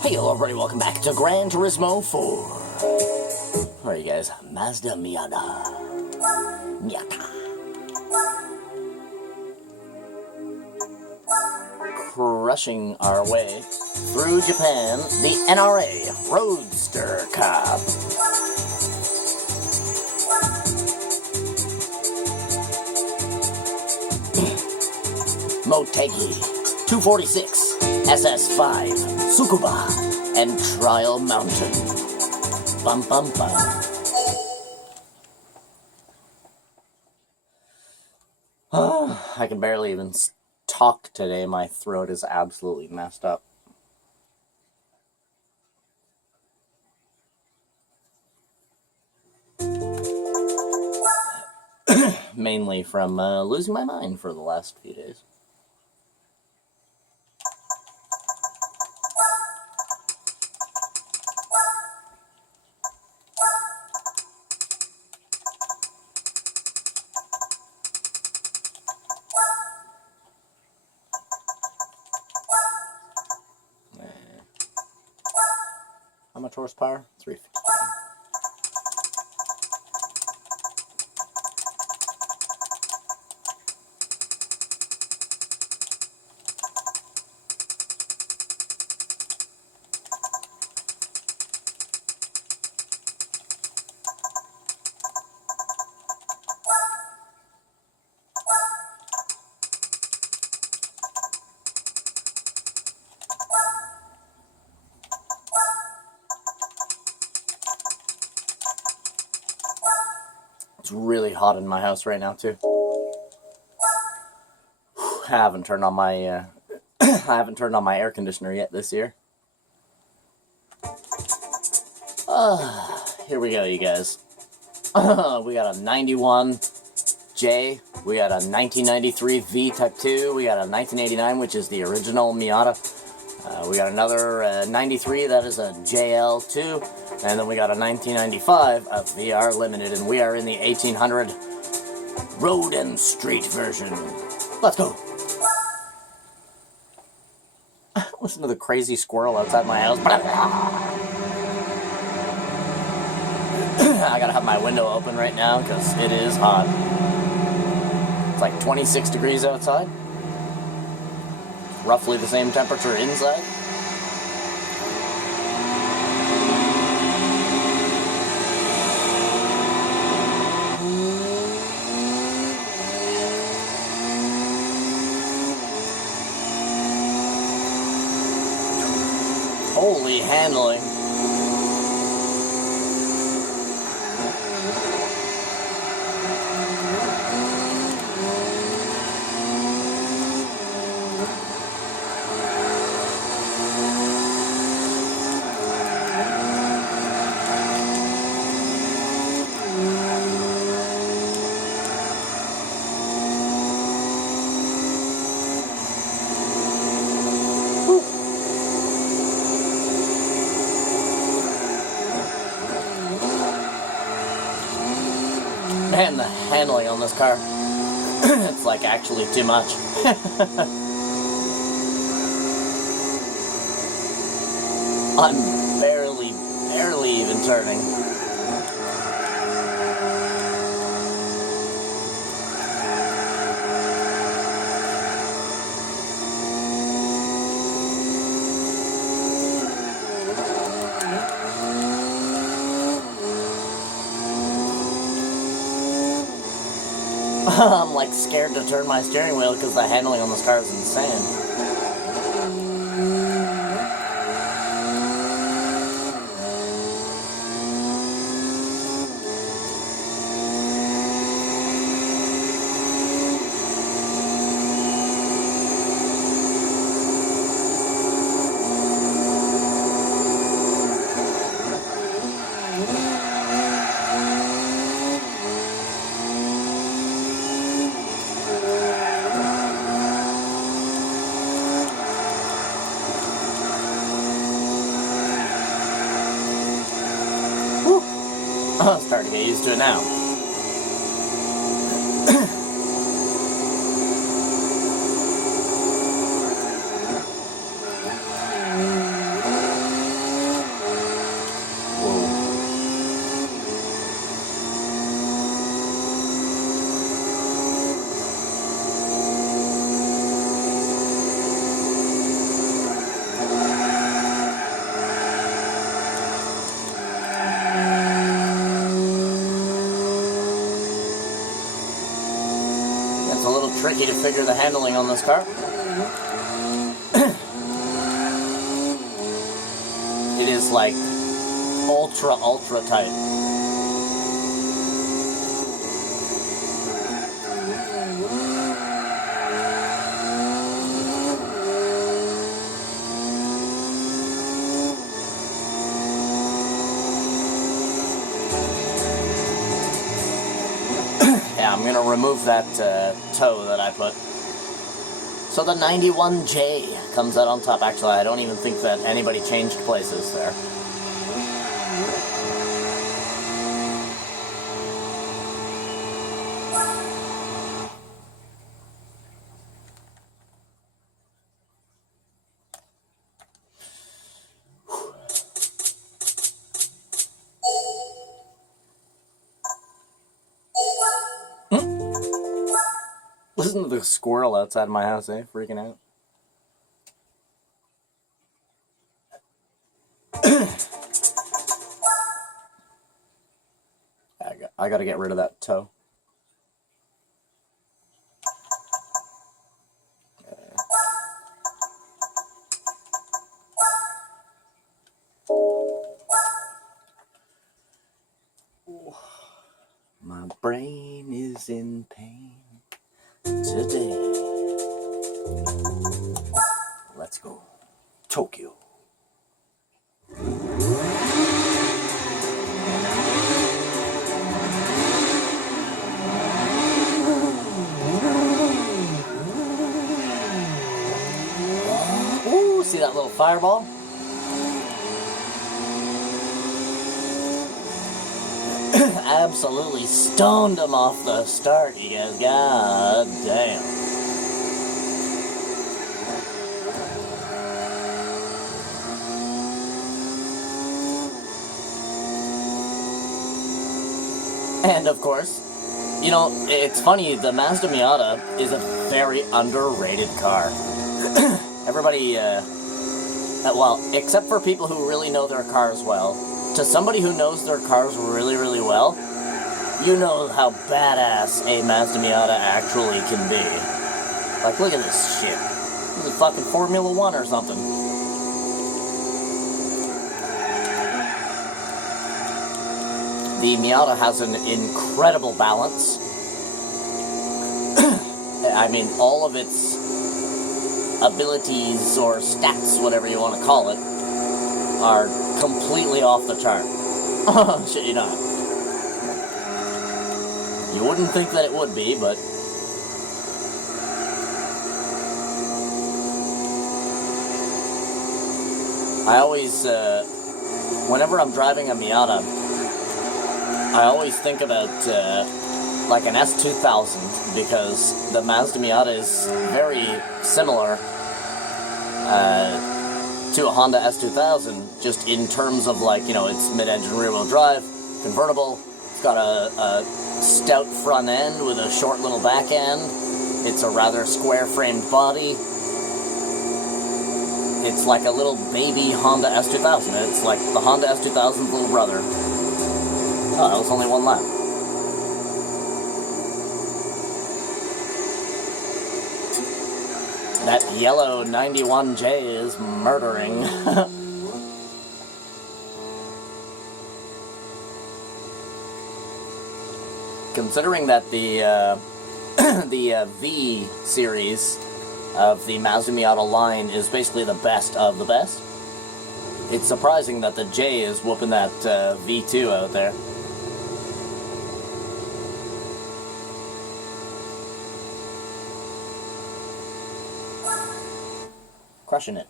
Hey, hello everybody, welcome back to Gran Turismo 4. Alright guys, Mazda Miata. Crushing our way through Japan, the NRA Roadster Cup. Motegi 246, SS5, Tsukuba, and Trial Mountain. Bum bum bum. Oh, I can barely even talk today. My throat is absolutely messed up. Mainly from losing my mind for the last few days. How much horsepower? 350. It's really hot in my house right now too. I haven't turned on my air conditioner yet this year. Here we go, you guys. We got a 91 J. We got a 1993 V Type 2. We got a 1989, which is the original Miata. We got another 93, that is a JL2. And then we got a 1995 a VR Limited, and we are in the 1800 road and street version. Let's go. Listen to the crazy squirrel outside my house. I gotta have my window open right now because it is hot. It's like 26 degrees outside. Roughly the same temperature inside. Holy handling. Man, the handling on this car, it's like actually too much. I'm barely even turning. I'm like scared to turn my steering wheel because the handling on this car is insane. I'm starting to get used to it now. tricky to figure the handling on this car. It is like ultra tight. Yeah, I'm gonna remove that toe that I put. So the 91J comes out on top. Actually, I don't even think that anybody changed places there. Listen to the squirrel outside my house, eh? Freaking out. I gotta get rid of that toe. My brain is in pain today. Let's go. Tokyo. Ooh, see that little fireball? Absolutely stoned him off the start, you guys. God damn. And of course, you know, it's funny, the Mazda Miata is a very underrated car. Everybody, well, except for people who really know their cars well, to somebody who knows their cars really, really well, you know how badass a Mazda Miata actually can be. Like, look at this shit. This is fucking Formula 1 or something. The Miata has an incredible balance. I mean, all of its abilities or stats, whatever you want to call it, are completely off the chart. Shit, you not. You wouldn't think that it would be, but I always, whenever I'm driving a Miata, I always think about like an S2000, because the Mazda Miata is very similar to a Honda S2000, just in terms of, like, you know, it's mid-engine rear-wheel drive, convertible, it's got a stout front end with a short little back end, it's a rather square-framed body, it's like a little baby Honda S2000, it's like the Honda S2000's little brother. Oh, that was only one lap. That yellow 91J is murdering. Considering that the V series of the Mazda Miata line is basically the best of the best, it's surprising that the J is whooping that V2 out there. Crushing it.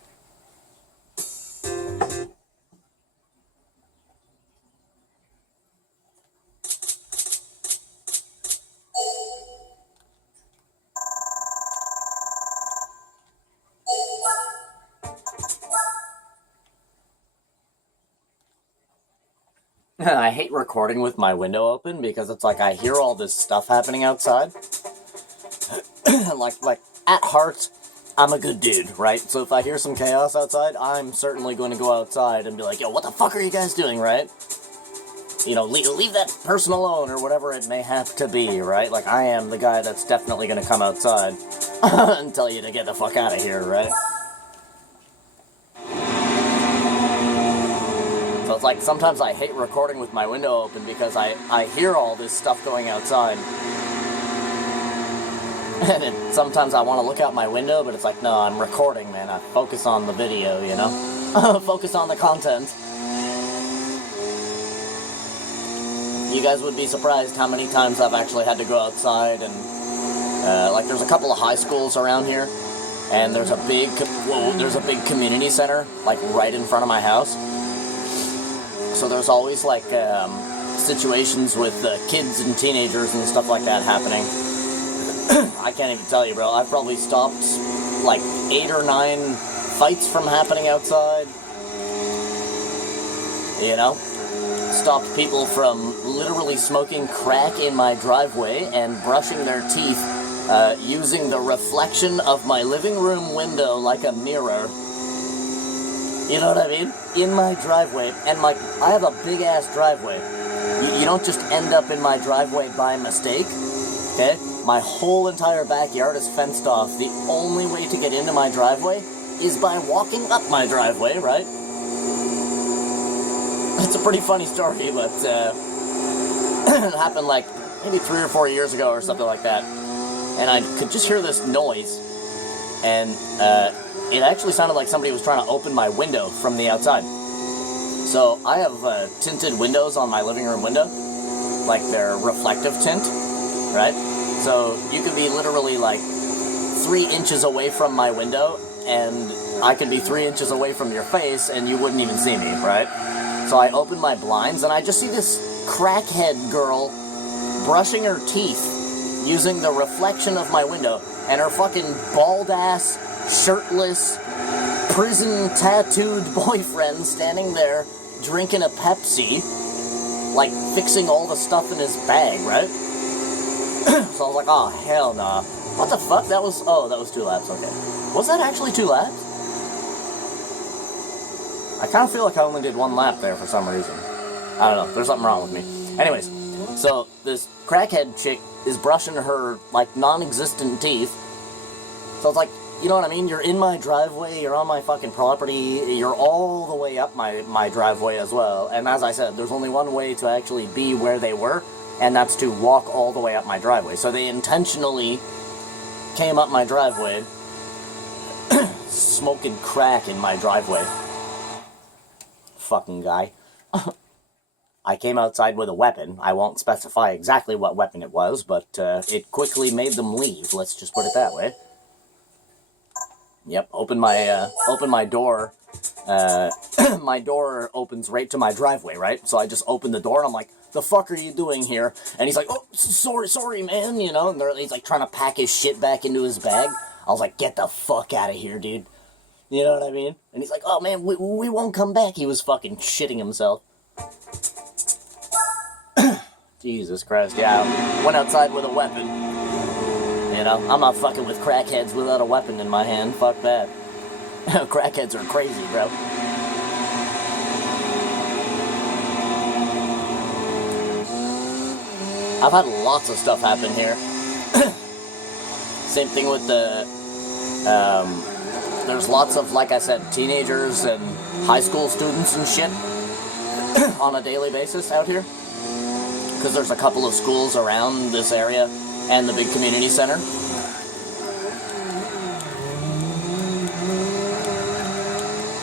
I hate recording with my window open because it's like I hear all this stuff happening outside. like at heart, I'm a good dude, right? So if I hear some chaos outside, I'm certainly going to go outside and be like, yo, what the fuck are you guys doing, right? you know, leave that person alone, or whatever it may have to be, right? Like, I am the guy that's definitely gonna come outside and tell you to get the fuck out of here, right? So it's like, sometimes I hate recording with my window open because I hear all this stuff going outside. And sometimes I want to look out my window, but it's like, no, I'm recording, man. I focus on the video, you know? Focus on the content. You guys would be surprised how many times I've actually had to go outside and, like, there's a couple of high schools around here, and there's a big community center, like, right in front of my house. So there's always, like, situations with kids and teenagers and stuff like that happening. I can't even tell you, bro. I've probably stopped, like, 8 or 9 fights from happening outside. You know? Stopped people from literally smoking crack in my driveway and brushing their teeth using the reflection of my living room window like a mirror. You know what I mean? In my driveway. And I have a big-ass driveway. You don't just end up in my driveway by mistake, okay? My whole entire backyard is fenced off. The only way to get into my driveway is by walking up my driveway, right? It's a pretty funny story, but it happened like maybe 3 or 4 years ago or something like that. And I could just hear this noise, and it actually sounded like somebody was trying to open my window from the outside. So I have tinted windows on my living room window, like they're reflective tint, right? So you could be literally like 3 inches away from my window, and I could be 3 inches away from your face, and you wouldn't even see me, right? So I open my blinds, and I just see this crackhead girl brushing her teeth using the reflection of my window, and her fucking bald-ass, shirtless, prison-tattooed boyfriend standing there drinking a Pepsi, like, fixing all the stuff in his bag, right? So I was like, oh, hell nah. What the fuck? That was 2 laps, okay. Was that actually 2 laps? I kind of feel like I only did 1 lap there for some reason. I don't know, there's something wrong with me. Anyways, so this crackhead chick is brushing her, like, non-existent teeth. So it's like, you know what I mean? You're in my driveway, you're on my fucking property, you're all the way up my driveway as well. And as I said, there's only one way to actually be where they were, and that's to walk all the way up my driveway. So they intentionally came up my driveway, smoking crack in my driveway. Fucking guy. I came outside with a weapon. I won't specify exactly what weapon it was, but it quickly made them leave, let's just put it that way. Yep, open my door. My door opens right to my driveway, right? So I just open the door, and I'm like, the fuck are you doing here? And he's like, oh, sorry, man, you know? And he's like trying to pack his shit back into his bag. I was like, get the fuck out of here, dude. You know what I mean? And he's like, oh, man, we won't come back. He was fucking shitting himself. Jesus Christ, yeah. Went outside with a weapon. You know, I'm not fucking with crackheads without a weapon in my hand. Fuck that. Crackheads are crazy, bro. I've had lots of stuff happen here. Same thing with the, there's lots of, like I said, teenagers and high school students and shit on a daily basis out here. Because there's a couple of schools around this area and the big community center.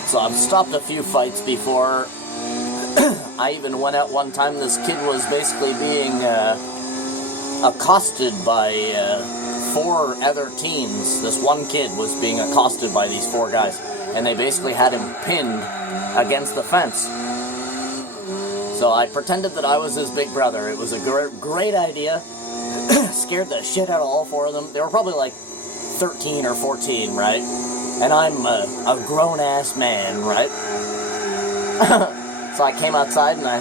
So I've stopped a few fights before. I even went out one time, this kid was basically being accosted by 4 other teens. This one kid was being accosted by these 4 guys, and they basically had him pinned against the fence. So I pretended that I was his big brother. It was a great idea. Scared the shit out of all 4 of them. They were probably like 13 or 14, right? And I'm a grown-ass man, right? So I came outside and I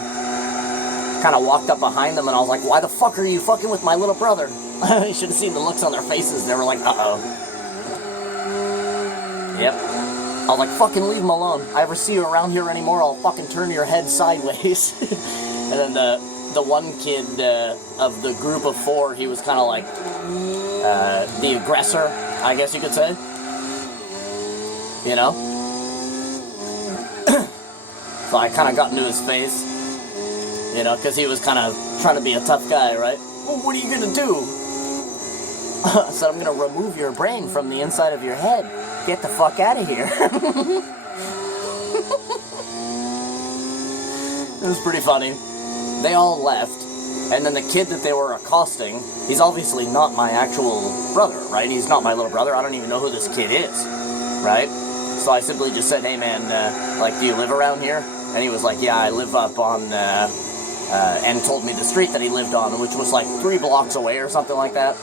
kind of walked up behind them, and I was like, why the fuck are you fucking with my little brother? You should have seen the looks on their faces. They were like, uh-oh. Yep. I was like, fucking leave him alone. If I ever see you around here anymore, I'll fucking turn your head sideways. And then the one kid of the group of 4, he was kind of like the aggressor, I guess you could say. You know? So I kind of got into his face, you know, because he was kind of trying to be a tough guy, right? Well, what are you going to do? I said, I'm going to remove your brain from the inside of your head. Get the fuck out of here. It was pretty funny. They all left, and then the kid that they were accosting, he's obviously not my actual brother, right? He's not my little brother. I don't even know who this kid is, right? So I simply just said, hey man, like, do you live around here? And he was like, yeah, I live up on, and told me the street that he lived on, which was like 3 blocks away or something like that.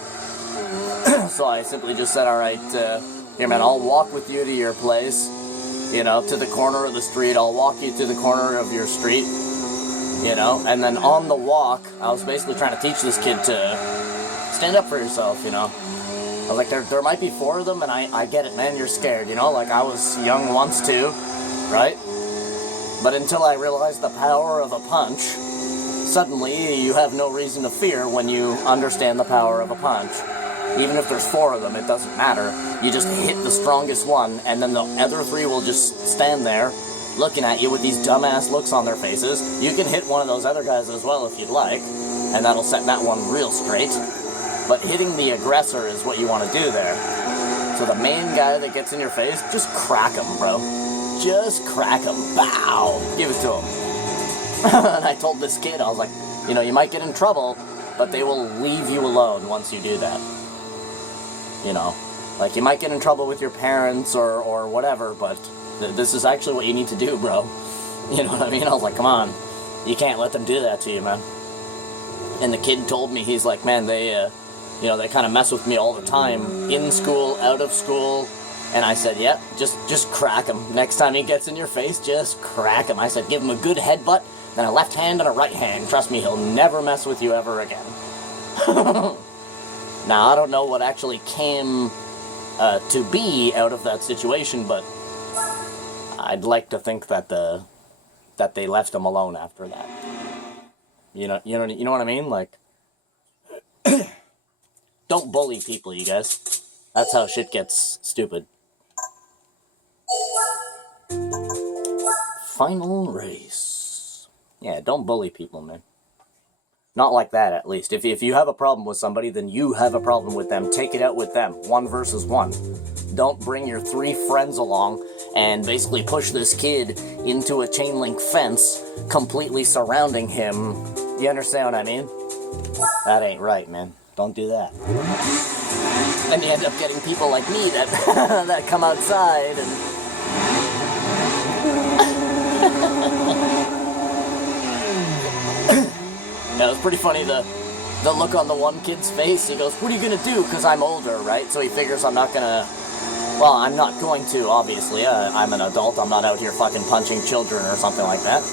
So I simply just said, alright, here man, I'll walk with you to your place, you know, to the corner of the street. I'll walk you to the corner of your street, you know, and then on the walk, I was basically trying to teach this kid to stand up for yourself, you know. I was like, there might be 4 of them, and I get it, man, you're scared, you know, like, I was young once too, right? But until I realized the power of a punch, suddenly you have no reason to fear when you understand the power of a punch. Even if there's 4 of them, it doesn't matter. You just hit the strongest one, and then the other 3 will just stand there, looking at you with these dumbass looks on their faces. You can hit one of those other guys as well if you'd like, and that'll set that one real straight. But hitting the aggressor is what you want to do there. So the main guy that gets in your face, just crack him, bro. Just crack him. Bow! Give it to him. And I told this kid, I was like, you know, you might get in trouble, but they will leave you alone once you do that. You know, like, you might get in trouble with your parents or whatever, but this is actually what you need to do, bro. You know what I mean? I was like, come on. You can't let them do that to you, man. And the kid told me, he's like, man, they, you know, they kind of mess with me all the time. In school, out of school. And I said, yeah, just crack him. Next time he gets in your face, just crack him. I said, give him a good headbutt, then a left hand and a right hand. Trust me, he'll never mess with you ever again. Now, I don't know what actually came to be out of that situation, but I'd like to think that that they left him alone after that. You know what I mean? Like, don't bully people, you guys. That's how shit gets stupid. Final race. Yeah, don't bully people, man. Not like that, at least. If you have a problem with somebody, then you have a problem with them. Take it out with them. 1 versus 1. Don't bring your 3 friends along and basically push this kid into a chain link fence, completely surrounding him. You understand what I mean? That ain't right, man. Don't do that. Then you end up getting people like me that that come outside and... Yeah, it was pretty funny, the look on the one kid's face. He goes, what are you going to do? Because I'm older, right? So he figures I'm not going to... Well, I'm not going to, obviously. I'm an adult. I'm not out here fucking punching children or something like that.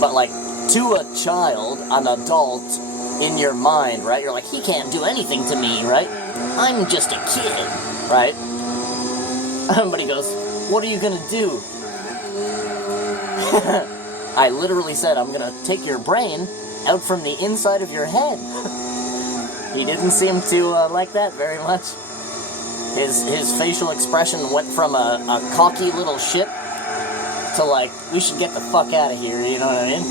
But, like, to a child, an adult, in your mind, right? You're like, he can't do anything to me, right? I'm just a kid, right? But he goes, what are you going to do? I literally said, I'm gonna take your brain out from the inside of your head. He didn't seem to like that very much. His facial expression went from a cocky little shit to like, we should get the fuck out of here, you know what I mean?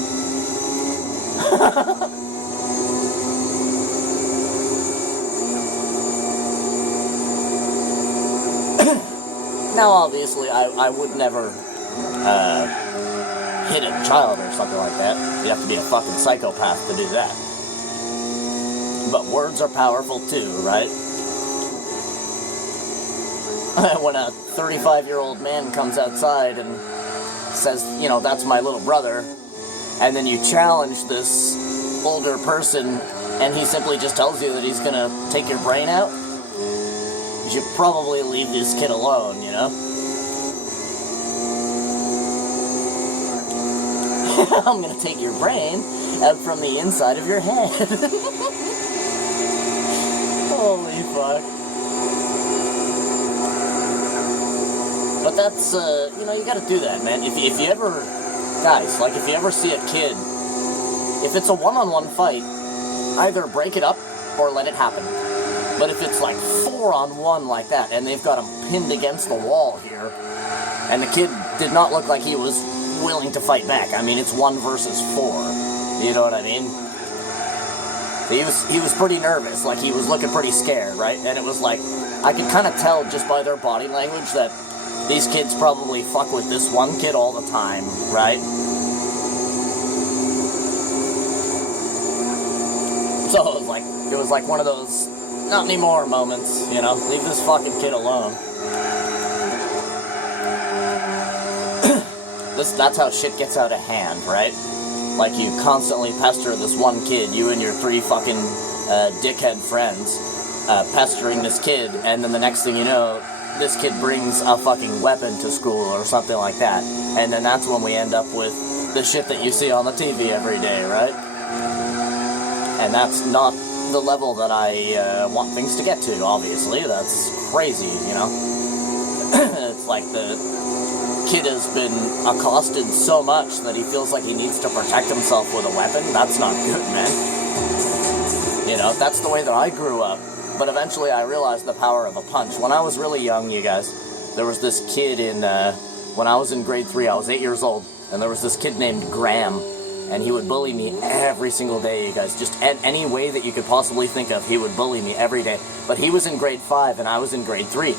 Now, obviously, I would never hit a child or something like that. You'd have to be a fucking psychopath to do that. But words are powerful too, right? When a 35-year-old man comes outside and says, you know, that's my little brother, and then you challenge this older person and he simply just tells you that he's gonna take your brain out, you should probably leave this kid alone, you know? I'm gonna take your brain out from the inside of your head. Holy fuck. But that's, you know, you gotta do that, man. If you ever, guys, like, if you ever see a kid if it's a one-on-one fight, either break it up or let it happen. But if it's like 4-on-1 like that, and they've got him pinned against the wall here, and the kid did not look like he was willing to fight back. I mean, it's 1 versus 4. You know what I mean? He was pretty nervous, like he was looking pretty scared, right? And it was like, I could kind of tell just by their body language that these kids probably fuck with this one kid all the time, right? So it was like one of those not anymore moments, you know? Leave this fucking kid alone. That's how shit gets out of hand, right? Like, you constantly pester this one kid, you and your 3 fucking dickhead friends, pestering this kid, and then the next thing you know, this kid brings a fucking weapon to school or something like that. And then that's when we end up with the shit that you see on the TV every day, right? And that's not the level that I want things to get to, obviously. That's crazy, you know? It's like the kid has been accosted so much that he feels like he needs to protect himself with a weapon. That's not good, man. You know, that's the way that I grew up. But eventually I realized the power of a punch. When I was really young, you guys, there was this kid when I was in grade 3, I was 8 years old, and there was this kid named Gran, and he would bully me every single day, you guys. Just any way that you could possibly think of, he would bully me every day. But he was in grade 5, and I was in grade 3,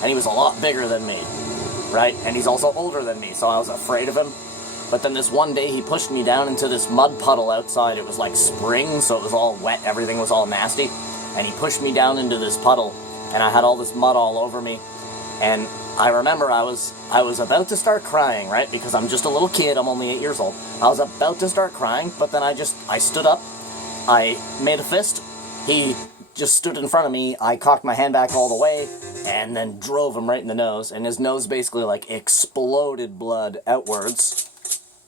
and he was a lot bigger than me, right? And he's also older than me, so I was afraid of him. But then this one day, he pushed me down into this mud puddle outside. It was like spring, so it was all wet, everything was all nasty. And he pushed me down into this puddle, and I had all this mud all over me. And I remember I was about to start crying, right? Because I'm just a little kid, I'm only 8 years old. I was about to start crying, but then I stood up, I made a fist, he just stood in front of me, I cocked my hand back all the way, and then drove him right in the nose, and his nose basically, like, exploded blood outwards.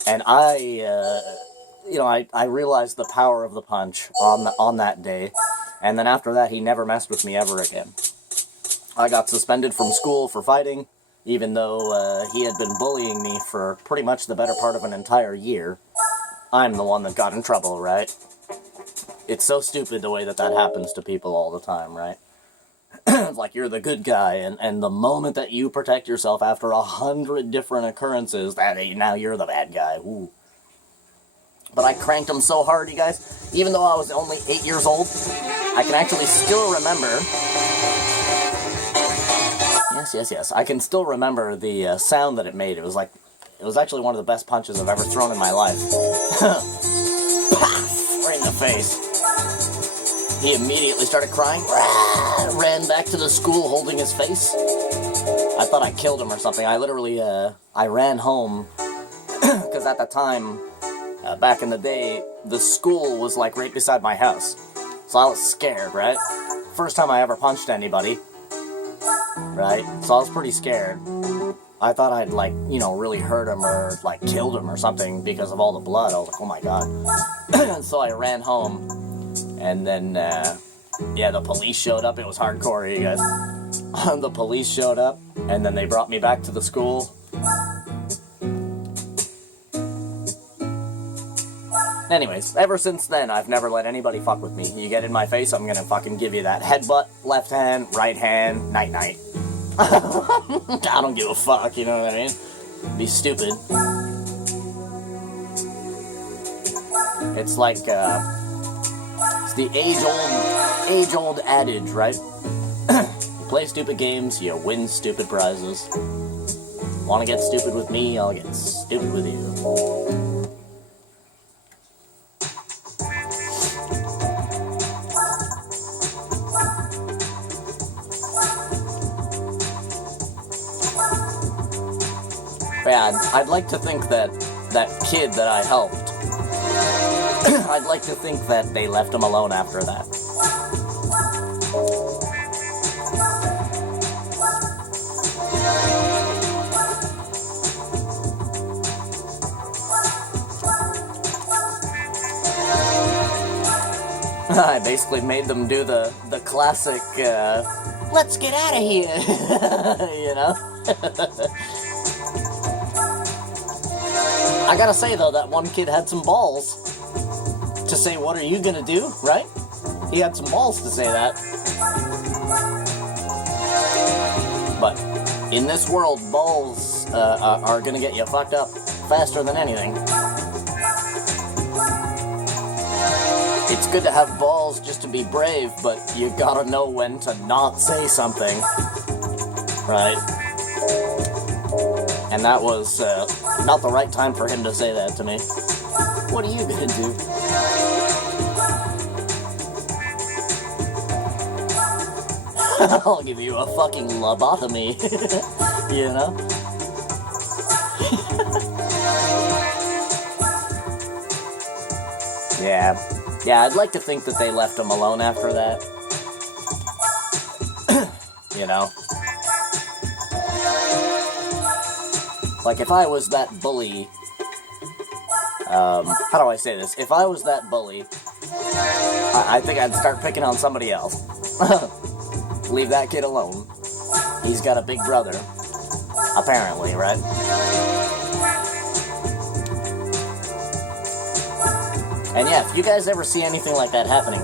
And I realized the power of the punch on that day. And then after that, he never messed with me ever again. I got suspended from school for fighting, even though he had been bullying me for pretty much the better part of an entire year. I'm the one that got in trouble, right? It's so stupid the way that happens to people all the time, right? It's like you're the good guy, and the moment that you protect yourself after 100 different occurrences, now you're the bad guy. Ooh. But I cranked him so hard, you guys, even though I was only 8 years old, I can actually still remember... Yes, I can still remember the sound that it made. It was actually one of the best punches I've ever thrown in my life. Right in the face. He immediately started crying, ran back to the school holding his face. I thought I killed him or something. I literally, I ran home, because at the time... back in the day, the school was like right beside my house. So I was scared, right? First time I ever punched anybody. Right? So I was pretty scared. I thought I'd really hurt him or killed him or something because of all the blood. I was like, oh my god. So I ran home. And then, the police showed up. It was hardcore, you guys. The police showed up. And then they brought me back to the school. Anyways, ever since then, I've never let anybody fuck with me. You get in my face, I'm gonna fucking give you that headbutt, left hand, right hand, night-night. I don't give a fuck, you know what I mean? Be stupid. It's like, it's the age-old adage, right? You play stupid games, you win stupid prizes. Wanna get stupid with me, I'll get stupid with you. Yeah, I'd like to think that kid that I helped, I'd like to think that they left him alone after that. I basically made them do the classic, let's get out of here, you know? I gotta say, though, that one kid had some balls. to say, what are you gonna do, right? He had some balls to say that. But in this world, balls are gonna get you fucked up faster than anything. It's good to have balls just to be brave, but you gotta know when to not say something. Right? And that was not the right time for him to say that to me. What are you gonna do? I'll give you a fucking lobotomy. You know? Yeah. Yeah, I'd like to think that they left him alone after that. You know? Like, if I was that bully... how do I say this? If I was that bully, I think I'd start picking on somebody else. Leave that kid alone. He's got a big brother. Apparently, right? And yeah, if you guys ever see anything like that happening,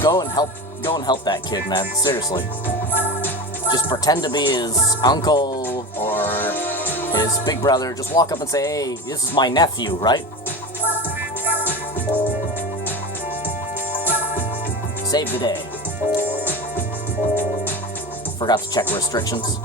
go and help that kid, man. Seriously. Just pretend to be his uncle or his big brother. Just walk up and say, hey, this is my nephew, right? Save the day. Forgot to check restrictions.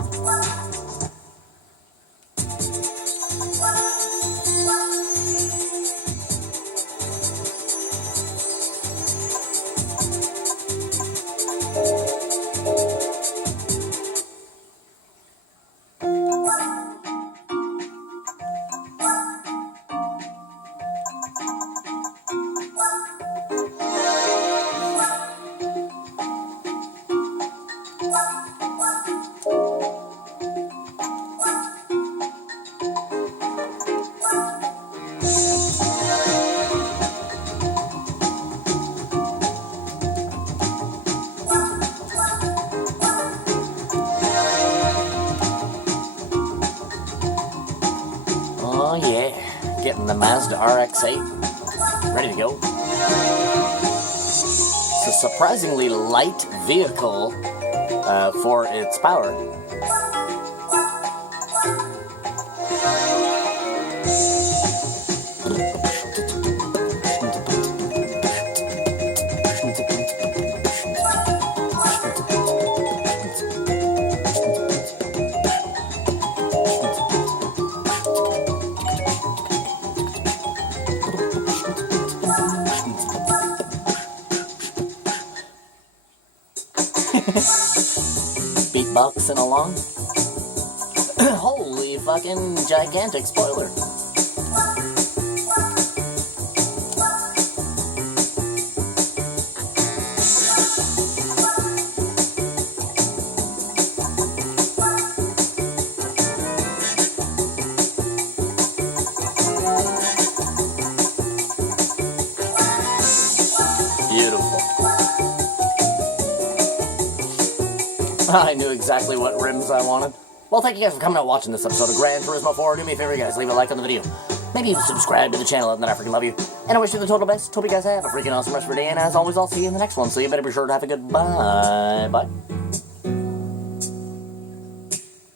Oh yeah, getting the Mazda RX-8 ready to go. It's a surprisingly light vehicle for its power. Beatboxing along. Holy fucking gigantic spoiler. Beautiful. I knew exactly what rims I wanted. Well, thank you guys for coming out and watching this episode of Gran Turismo 4. Do me a favor, guys, leave a like on the video. Maybe even subscribe to the channel, and then I freaking love you. And I wish you the total best. Hope you guys have a freaking awesome rest of your day, and as always, I'll see you in the next one. So you better be sure to have a good bye. Bye.